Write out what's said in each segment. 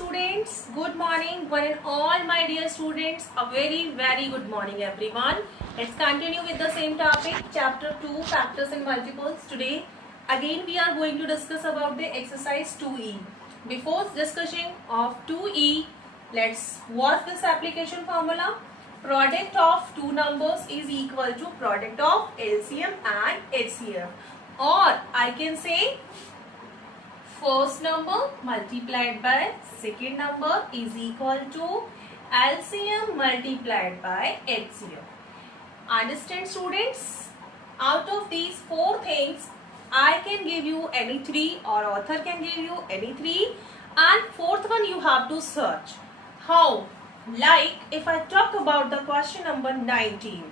students, good morning one and all my dear students. A very good morning everyone. Let's continue with the same topic, chapter 2, factors and multiples. Today again we are going to discuss about the exercise 2e. Before discussing of 2e, let's watch this application formula. Product of two numbers is equal to product of LCM and HCF, or I can say first number multiplied by second number is equal to LCM multiplied by HCF. Understand students? Out of these four things, I can give you any three, or author can give you any three, and fourth one you have to search. How? Like if I talk about the question number 19.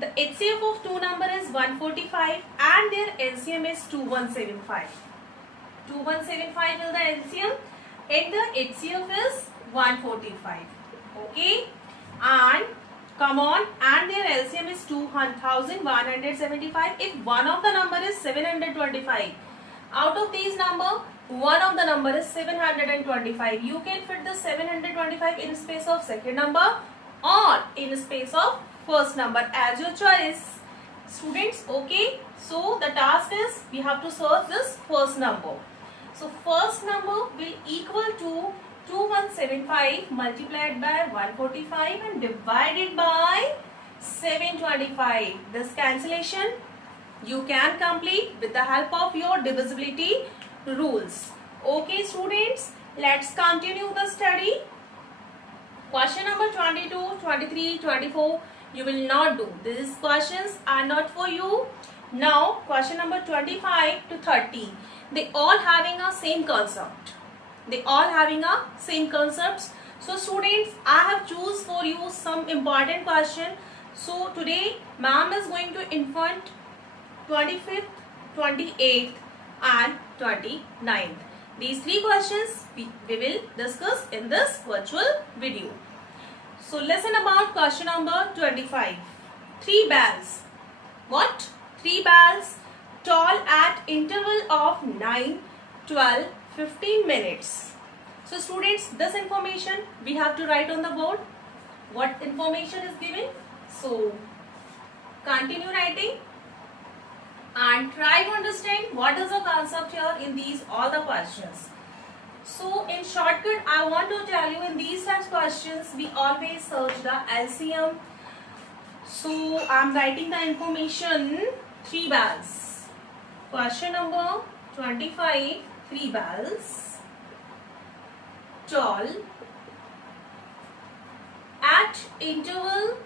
The HCF of two number is 145 and their LCM is 2175. 2175 is the LCM and the HCF is 145. Okay, and come on, and their LCM is 2175. If one of the number is 725, out of these number one of the number is 725, you can fit the 725 in space of second number or in space of first number as your choice, students. Okay, so the task is we have to search this first number. So first number will equal to 2175 multiplied by 145 and divided by 725. This cancellation you can complete with the help of your divisibility rules. Okay students, let's continue the study. Question number 22, 23, 24 you will not do. These questions are not for you. Now question number 25 to 30. They all having a same concept. They all having a same concepts. So students, I have choose for you some important question. So today ma'am is going to infant 25th, 28th and 29th. These three questions we will discuss in this virtual video. So listen about question number 25. 3 bells. What? 3 bells toll at interval of 9, 12, 15 minutes. So students, this information we have to write on the board. What information is given? So continue writing and try to understand what is the concept here in these all the questions. So in shortcut, I want to tell you in these types of questions we always search the LCM. So I am writing the information 3 bells. Question number 25, 3 bells toll at interval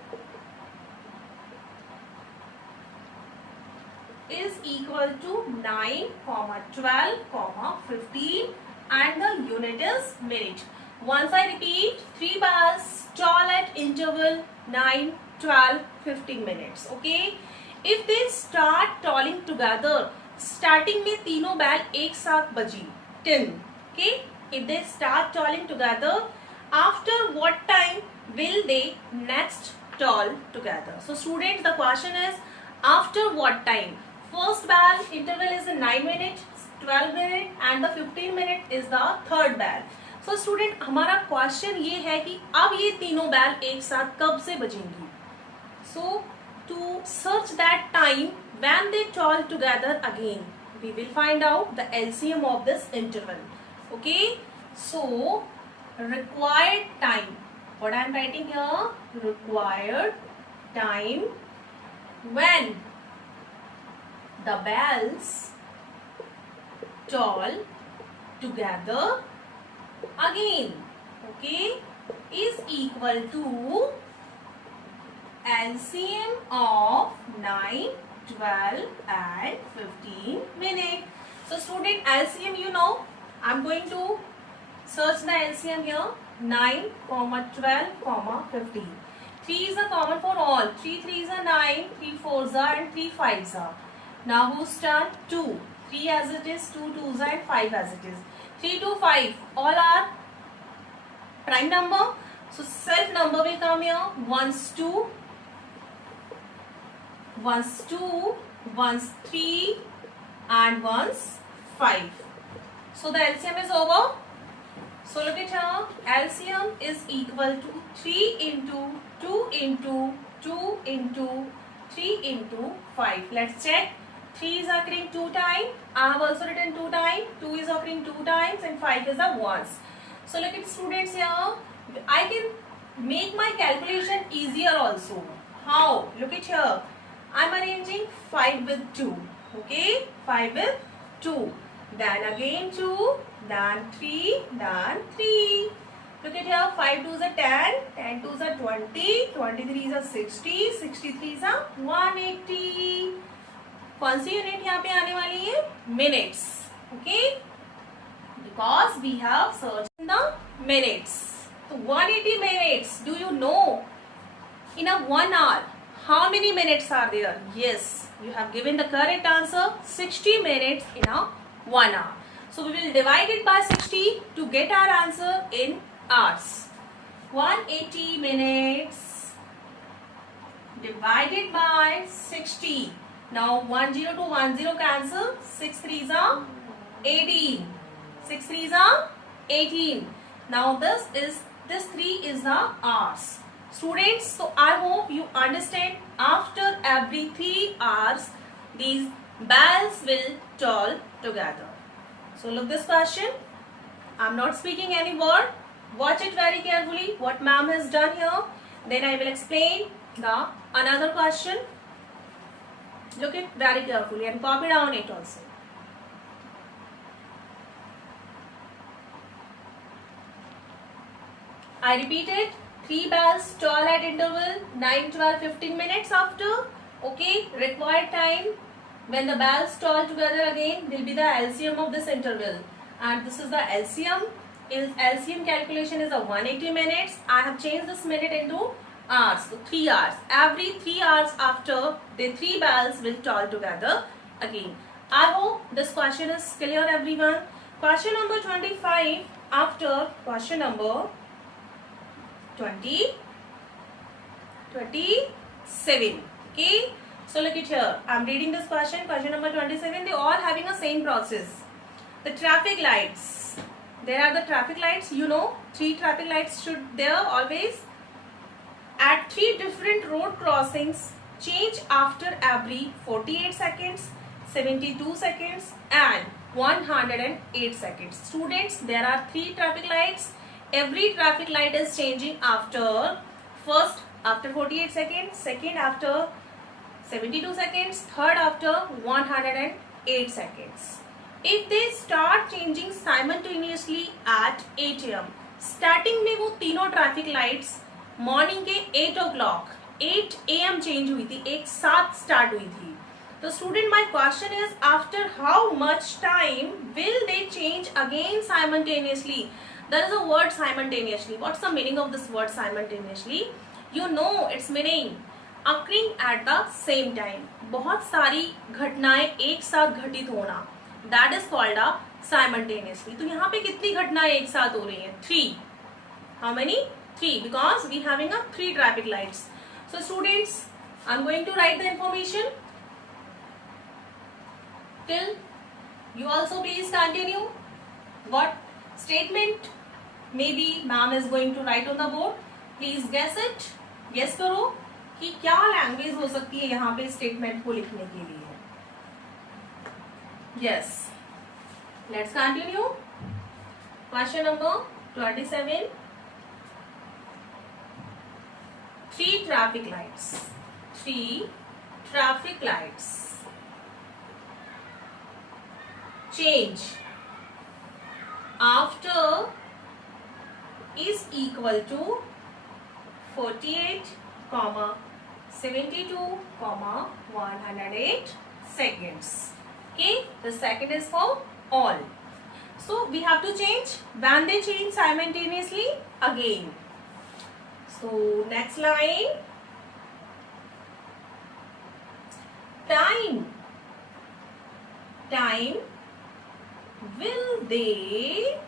is equal to 9, 12, 15 and the unit is minute. Once I repeat, 3 bells toll at interval 9, 12, 15 minutes. Okay, if they start tolling together, starting में तीनों बैल एक साथ बजी 10. Okay, if they start tolling together, after what time will they next toll together? So students, the question is after what time? First bell interval is 9 minutes, 12 minutes and the 15 minutes is the third bell. So student, हमारा question ये है कि अब ये तीनों बैल एक साथ कब से बजेंगी? So to search that time when they toll together again, we will find out the LCM of this interval. Okay, so required time, what I am writing here, required time when the bells toll together again, okay, is equal to LCM of 9, 12 and 15 minutes. So student, LCM you know, I am going to search the LCM here, 9, 12, 15. 3 is a common for all. 3 3s are 9, 3 4s are and 3 5s are. Now whose turn? 2. 3 as it is, 2 2s are and 5 as it is. 3 to 5 all are prime number. So self number will come here. 1's 2, 1's 2, 1's 3 and 1's 5. So the LCM is over. So look LCM is equal to 3 into 2 into 2 into 3 into 5. Let's check. 3 is occurring 2 times. I have also written 2 times. 2 is occurring 2 times and 5 is a once. So look at students here. I can make my calculation easier also. How? Look at here. I am arranging 5 with 2. Okay? 5 with 2. Then again 2. Then 3. Then 3. Look at here. 5 2s are 10. 10 2s are 20. 23 is a 60. 63 is a 180. कौन सी unit यहाँ पे आने वाली है? Minutes. Okay, because we have search in the minutes. तो 180 minutes. Do you know in a 1 hour how many minutes are there? Yes, you have given the correct answer. 60 minutes in a 1 hour. So we will divide it by 60 to get our answer in hours. 180 minutes divided by 60. Now 10 to 10 cancel. 6 3s are 18. 6 3s are 18. Now this 3 is the hours. Students, so I hope you understand. After every 3 hours, these bells will toll together. So look this question. I'm not speaking any word. Watch it very carefully. What ma'am has done here. Then I will explain the another question. Look it very carefully and copy down it also. I repeated. 3 bells toll at interval 9, 12, 15 minutes after. Okay, required time when the bells toll together again will be the LCM of this interval, and this is the LCM. LCM calculation is a 180 minutes. I have changed this minute into hours. So 3 hours. Every 3 hours after the 3 bells will toll together again. I hope this question is clear, everyone. Question number 25 after question number 27. Okay, so look at here. I'm reading this question number 27. They all having a same process. The traffic lights. There are the traffic lights. You know, 3 traffic lights should there always. At 3 different road crossings, change after every 48 seconds, 72 seconds, and 108 seconds. Students, there are 3 traffic lights. Every traffic light is changing after first after 48 seconds, second after 72 seconds, third after 108 seconds. If they start changing simultaneously at 8 AM, starting में वो तीनों traffic lights morning के 8 o'clock 8 AM change हुई थी, एक साथ start हुई थी. तो student, my question is after how much time will they change again simultaneously? There is a word simultaneously. What's the meaning of this word simultaneously? You know its meaning. Occurring at the same time. बहुत सारी घटनाएं एक साथ घटित होना. That is called a simultaneously. तो यहाँ पे कितनी घटनाएं एक साथ हो रही हैं? 3. How many? 3. Because we having a 3 traffic lights. So students, I'm going to write the information. Till you also please continue. What statement? Maybe ma'am is going to write on the board. Please guess it. Guess करो कि क्या language हो सकती है यहाँ पे statement को लिखने के लिए. Yes. Let's continue. Question number 27. 3 traffic lights. 3 traffic lights. Change after is equal to 48, 72, 108 seconds. Okay, the second is for all. So we have to change when they change simultaneously again. So next line, time will they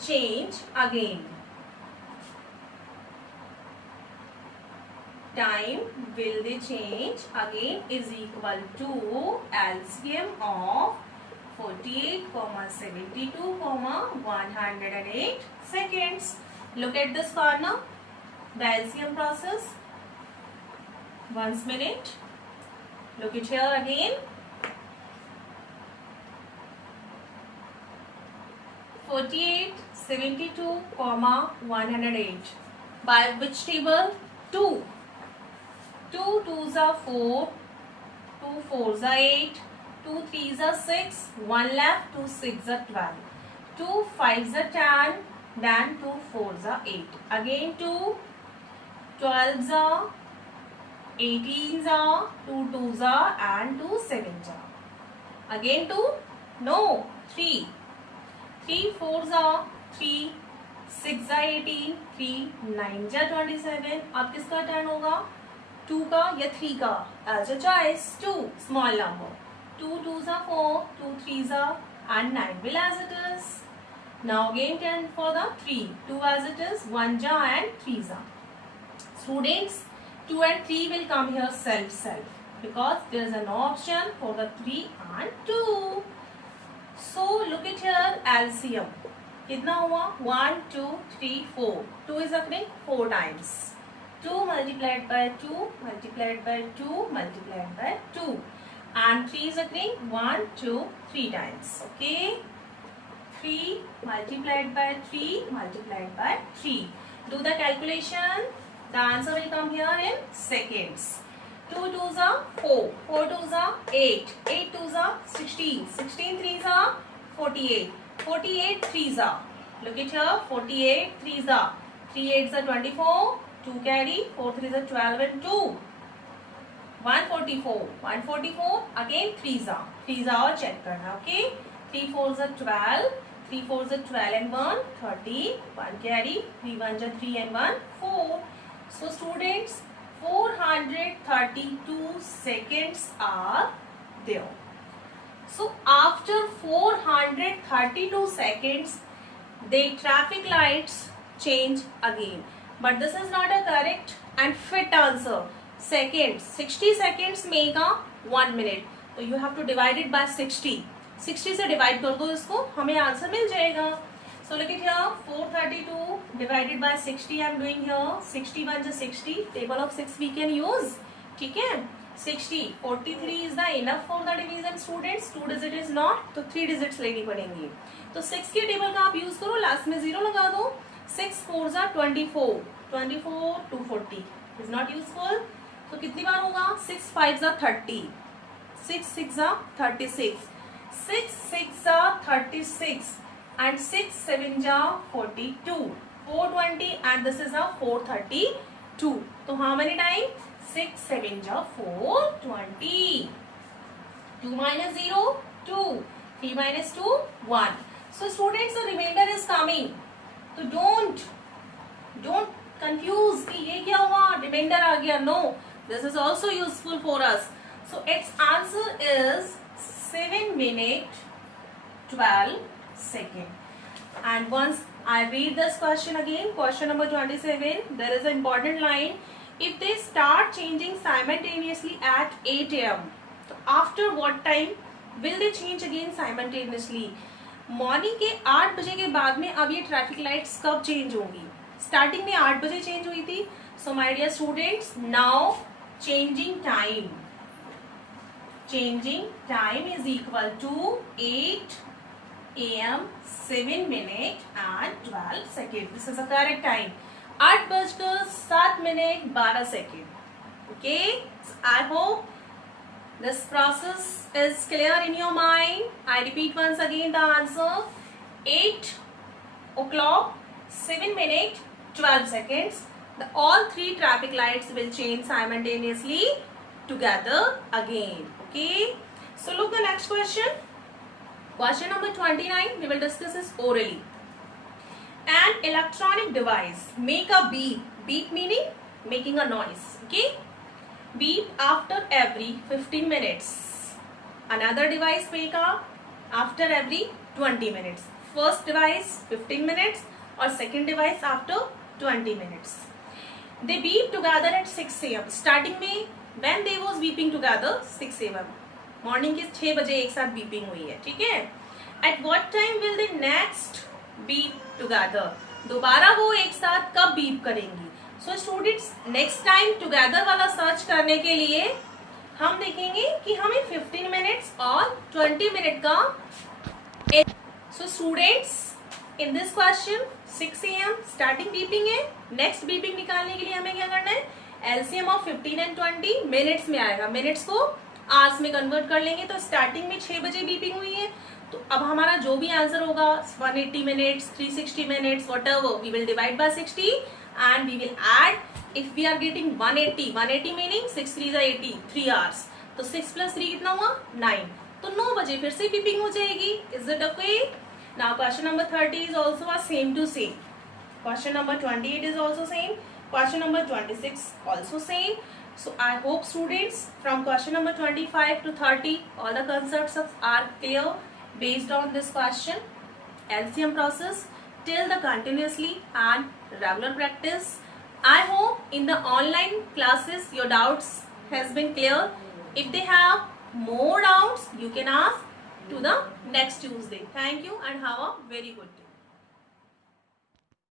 change again? Time will they change again is equal to LCM of 48,72,108 seconds. Look at this corner, the LCM process. Once minute. Look it here again. 48,72,108. By which table? 2. 2 2s are 4. 2 4s are 8. 2 3s are 6. 1 left. 2 6s are 12. 2 5s are 10. Then 2 4s are 8. Again 2. 12s are. 18s are. 2 2s are. And 2 7s are. Again 2. No. 3. 3 4s are 3. 6 are 18. 3 9s are 27. अब किसका turn होगा? 2 का या 3 का? As a choice. 2 small number. 2 2s are 4. 2 3s are and 9 will as it is. Now again 10 for the 3. 2 as it is. 1 ja and 3 ja. Students, 2 and 3 will come here self because there is an option for the 3 and 2. So look at here LCM. कितना हुआ? 1 2 3 4. 2 is occurring 4 times. 2 multiplied by 2 multiplied by 2 multiplied by 2. And 3 is occurring 1 2 3 times. Okay. 3 multiplied by 3 multiplied by 3. Do the calculation. The answer will come here in seconds. 2 2s are 4. 4 2s are 8. 8 2s are 16. 16 3s are 48. 48 3s are. Look at here. 48 3s are. 3 8s are 24. 2 carry. 4 3s are 12 and 2. 144. 144. Again 3s are. 3s are और check करना. Okay. 3 4s are 12. 3 4s are 12 and 1 30. 1 carry. 3 1s are 3 and 1 4. So students, 432 seconds are there. So after 432 seconds, the traffic lights change again. But this is not a correct and fit answer. Seconds, 60 seconds make a 1 minute. So you have to divide it by 60. 60 से divide कर दो इसको, हमें answer मिल जाएगा. So look at here, 432 divided by 60 I am doing here. 60 1 is 60. Table of 6 we can use. ठीक है? 60. 43 is the enough for the division students. 2 digit is not. तो 3 digits लेनी पड़ेंगी. तो 6 के टेबल का आप यूज करो. लास्ट में 0 लगा दो. 6 4s are 24. 24 240 is not useful. तो कितनी बार होगा? 6 5s are 30. 6 6 are 36. 6 6 are 36. And 6 7 are 42. 420 and this is a 432. So how many times? 6 7 are 420. 2 minus 0 2. 3 minus 2 1. So students, the remainder is coming. So don't confuse कि ये क्या हुआ? Remainder आ गया. No, this is also useful for us. So its answer is 7 minutes 12 seconds. And once I read this question again, question number 27, there is an important line. If they start changing simultaneously at 8 AM, so after what time will they change again simultaneously? Morning के 8 बजे के बाद में अब ये traffic lights कब change होंगी? Starting में 8 बजे चेंज हुई थी. So my dear students, now changing time is equal to 8 AM 7 minutes and 12 seconds. This is the correct time. 8 बजकर 7 minute 12 second. Okay, so I hope this process is clear in your mind. I repeat once again the answer. 8 o'clock 7 minutes 12 seconds. All 3 traffic lights will change simultaneously together again. Okay, so look the next question. Question number 29, we will discuss this orally. An electronic device make a beep. Beep meaning making a noise. Okay. Beep after every 15 minutes. Another device make a after every 20 minutes. First device 15 minutes or second device after 20 minutes. They beep together at 6 AM. Starting में when they was beeping together 6 AM. Morning के 6 बजे एक साथ beeping हुई है, ठीक है। At what time will the next beep together, दोबारा वो एक साथ कब बीप करेंगी। So students next time together वाला सर्च करने के लिए हम देखेंगे कि हमें 15 मिनट्स और 20 मिनट का। So students in this question 6 AM starting beeping है। नेक्स्ट बीपिंग निकालने के लिए हमें क्या करना है, एलसीएम ऑफ 15 एंड 20 मिनट्स में आएगा, मिनट्स को आवर्स में कन्वर्ट कर लेंगे। तो स्टार्टिंग में 6 बजे बीपिंग हुई है, तो अब हमारा जो भी आंसर होगा 180 minutes, 360 minutes, whatever, we will divide by 60 and we will add. If we are getting 180 meaning 6 3 is 80, 3 hours. तो 6 plus 3 कितना हुआ 9, तो 9 बजे फिर से बीपिंग हो जाएगी। Is it okay? Now question number 30 is also a same to same. Question number 28 is also same. Question number 26 also same. So I hope students from question number 25 to 30 all the concepts are clear based on this question. LCM process till the continuously and regular practice. I hope in the online classes your doubts has been clear. If they have more doubts you can ask to the next Tuesday. Thank you and have a very good day.